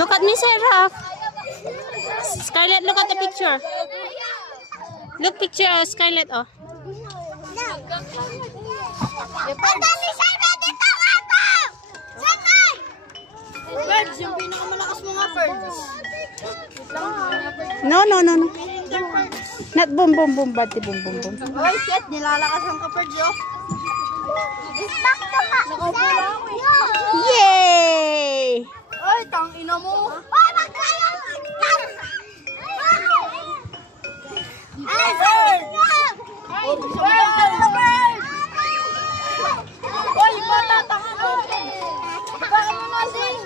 Look at me, Seraph. Scarlett, look at the picture. Look picture, Scarlett, oh. Birds, yung pinakamalakas mga birds. No. Not boom, boom, boom, bati boom, boom, boom. Oy, shit, nilalakas ang birds, oh. Yay! Ay, tang ina mo. Oy, bata, tanga mo. Baka mo na din.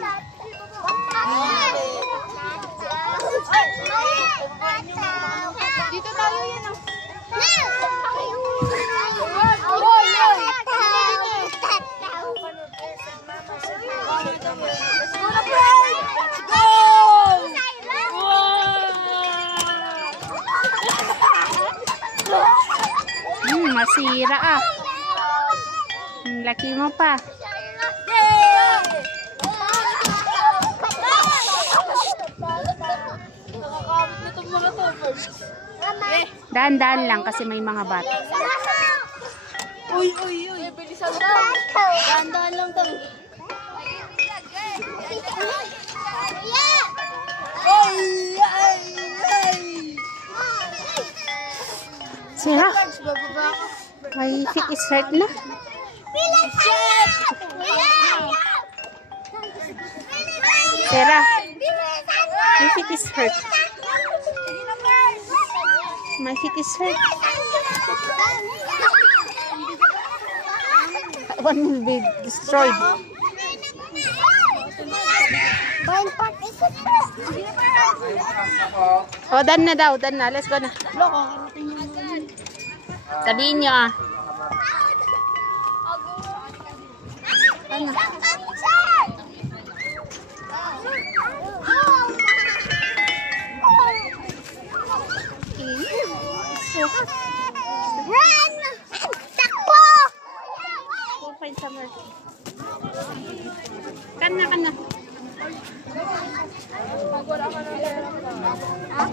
Dito tayo yan, oh. Masira ah. Ang laki mo pa. Dahan-dahan lang kasi may mga bata. Uy. Bilisan lang. Dahan-dahan lang to. Sira. May feet is hurt na. Sira. My feet is hurt. My feet is hurt. One will be destroyed. Oh, done na daw. Done na. Let's go na. Sabihin nyo ah. Ano? Run! Takbo! Go find somewhere. Kana. Ah?